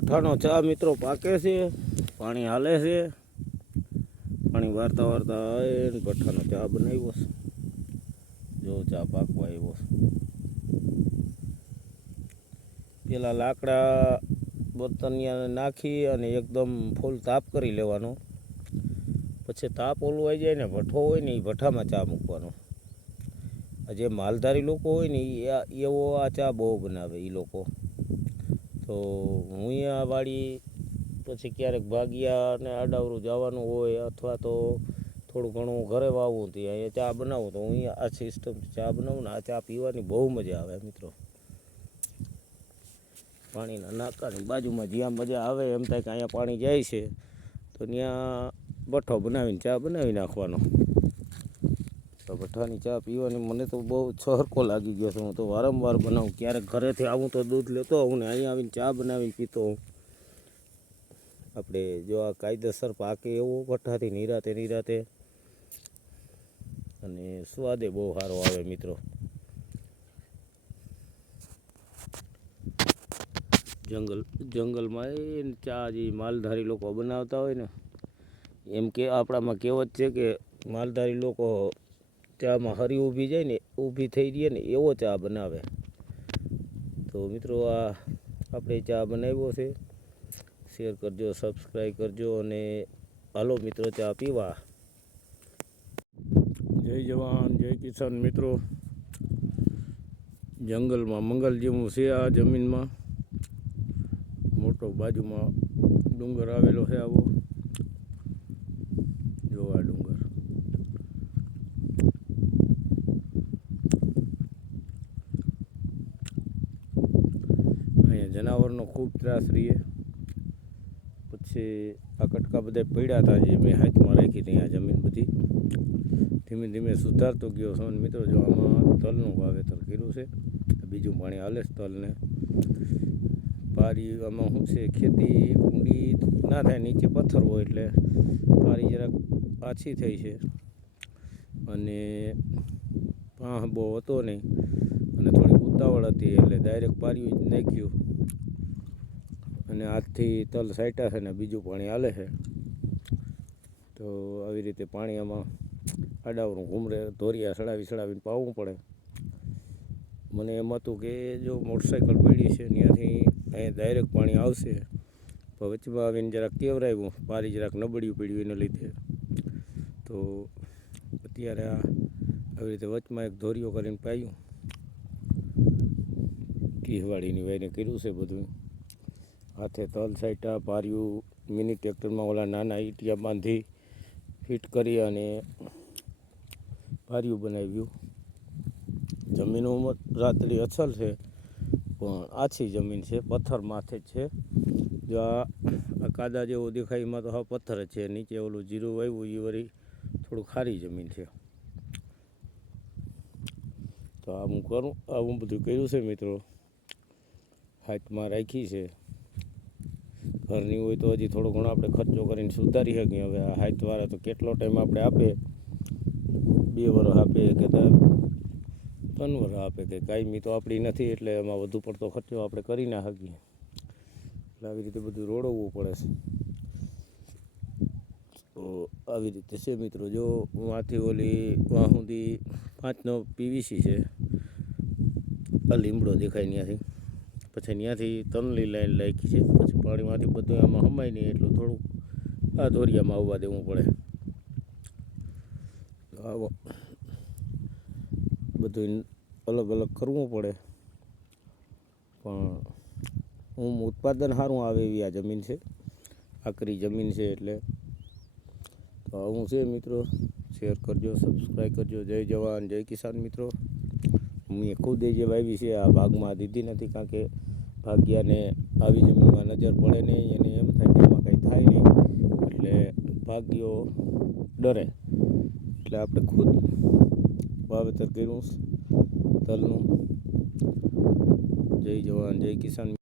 ભઠ્ઠાનો ચા મિત્રો પાકે છે, પાણી હાલે છે, પાણી વારતા વારતા આવે ને ભઠ્ઠાનો ચા બનાવ્યો છે. જો ચા પાકવા આવ્યો છે. પેલા લાકડા બર્તનિયા નાખી અને એકદમ ફૂલ તાપ કરી લેવાનો, પછી તાપ ઓલું આવી જાય ને ભઠ્ઠો હોય ને એ ભઠ્ઠામાં ચા મૂકવાનો. જે માલધારી લોકો હોય ને એવો આ ચા બહુ બનાવે એ લોકો. તો હું આ વાડી પછી ક્યારેક ભાગ્યા અને આડાવરું જવાનું હોય અથવા તો થોડું ઘણું ઘરે વાવવું તો અહીંયા ચા બનાવું, તો હું આ સિસ્ટમથી ચા બનાવું ને આ ચા પીવાની બહુ મજા આવે મિત્રો. પાણીના નાકાની બાજુમાં જ્યાં મજા આવે એમ થાય કે અહીંયા પાણી જાય છે તો ત્યાં ભઠ્ઠો બનાવીને ચા બનાવી નાખવાનો. તો ભઠ્ઠાની ચા પીવાની મને તો બહુ છહરકો લાગી ગયો છે. હું તો વારંવાર બનાવું, ક્યારેક ઘરેથી આવું તો દૂધ લેતો આવું ને અહીંયા આવીને ચા બનાવીને પીતો હું. આપણે જો આ કાયદેસર પાકે એવો ભઠ્ઠાથી નિરાતે અને સ્વાદે બહુ સારો આવે મિત્રો. જંગલમાં એ ચા જે માલધારી લોકો બનાવતા હોય ને, એમ કે આપણામાં કહેવત છે કે માલધારી લોકો ચામાં હરી ઊભી જાય ને ઊભી થઈ જાય ને એવો ચા બનાવે. તો મિત્રો આ આપણે ચા બનાવ્યો છે. શેર કરજો, સબસ્ક્રાઈબ કરજો અને હાલો મિત્રો ચા પીવા. જય જવાન જય કિસાન મિત્રો. જંગલમાં મંગલ જેવું છે આ જમીનમાં. મોટો બાજુમાં ડુંગર આવેલો છે આવો. જો આ ડુંગર. અહીંયા જનાવરનો ખૂબ ત્રાસ રહીએ. પછી આ કટકા બધા પડ્યા હતા જે મેં હાથમાં રાખી હતી. આ જમીન બધી ધીમે ધીમે સુધારતો ગયો છું મિત્રો. જો આમાં તલનું વાવેતર કર્યું છે, બીજું પાણી હાલે છે તલને. પારી આમાં શું છે, ખેતી ઊંડી ના થાય, નીચે પથ્થર હોય એટલે પારી જરાક આછી થઈ છે અને પાહ બહુ હતો નહીં અને થોડી ઉતાવળ હતી એટલે ડાયરેક્ટ પારી નાખ્યું અને આજથી તલ સાઈટા છે ને બીજું પાણી હાલે છે. તો આવી રીતે પાણી આમાં આડાવરું ઘૂમરે ધોરિયા ચડાવીને પાવું પડે. મને એમ હતું કે જો મોટરસાઇકલ પડી છે ત્યાંથી અહીંયા ડાયરેક્ટ પાણી આવશે, પણ વચમાં આવીને જરાક કેવરાવ્યું, પારી જરાક નબળ્યું પડ્યું એને લીધે. તો અત્યારે આવી રીતે વચમાં એક ધોરિયો કરીને પાયું. કીહવાડીની વાઈને કર્યું છે બધું. હાથે તલ સાઈટા, પાર્યું, મિની ટ્રેક્ટરમાં ઓલા નાના ઈટિયા બાંધી ફિટ કરી અને પાર્યું બનાવ્યું. જમીનો રાતડી અસલ છે પણ આછી જમીન છે, પથ્થર માથે જ છે. જો આ કાદા જેવો દેખાય એમાં તો હા પથ્થર જ છે. નીચે ઓલું જીરું વાવ્યું એ વળી થોડું ખારી જમીન છે. તો આવું બધું કર્યું છે મિત્રો. હાથમાં રાખી છે. ઘરની હોય તો હજી થોડો ઘણો આપણે ખર્ચો કરીને સુધારી શકીએ. હવે આ હાથવાળા તો કેટલો ટાઈમ આપણે આપે, 2 વર્ષ આપે કે 3 વર્ષ આપે કે કાયમી તો આપણી નથી, એટલે એમાં વધુ પડતો ખર્ચો આપણે કરી ના શકીએ. એટલે આવી રીતે બધું રોડવવું પડે છે. તો આવી રીતે છે મિત્રો. જો વાંથી ઓલી વાં સુધી 5નો પીવીસી છે. આ લીમડો દેખાય ત્યાંથી, પછી ત્યાંથી તનલી લાઈન લાગી છે. પછી પાણીમાંથી બધું આમાં હમાય નહીં એટલું થોડુંક આ ધોરિયામાં આવવા દેવું પડે. આવો બધું અલગ અલગ કરવું પડે, પણ ઉત્પાદન સારું આવે એવી આ જમીન છે. આકરી જમીન છે એટલે. તો આવું છે મિત્રો. શેર કરજો, સબસ્ક્રાઈબ કરજો. જય જવાન જય કિસાન મિત્રો. મેં ખુદ જે વાવી છે આ ભાગમાં દીધી નથી, કારણ કે ભાગ્યાને આવી જમીનમાં નજર પડે નહીં, એને એમ થાય કે એમાં કંઈ થાય નહીં, એટલે ભાગ્યો ડરે. એટલે આપણે ખુદ વાવેતર કર્યું તલનું. જય જવાન જય કિસાન.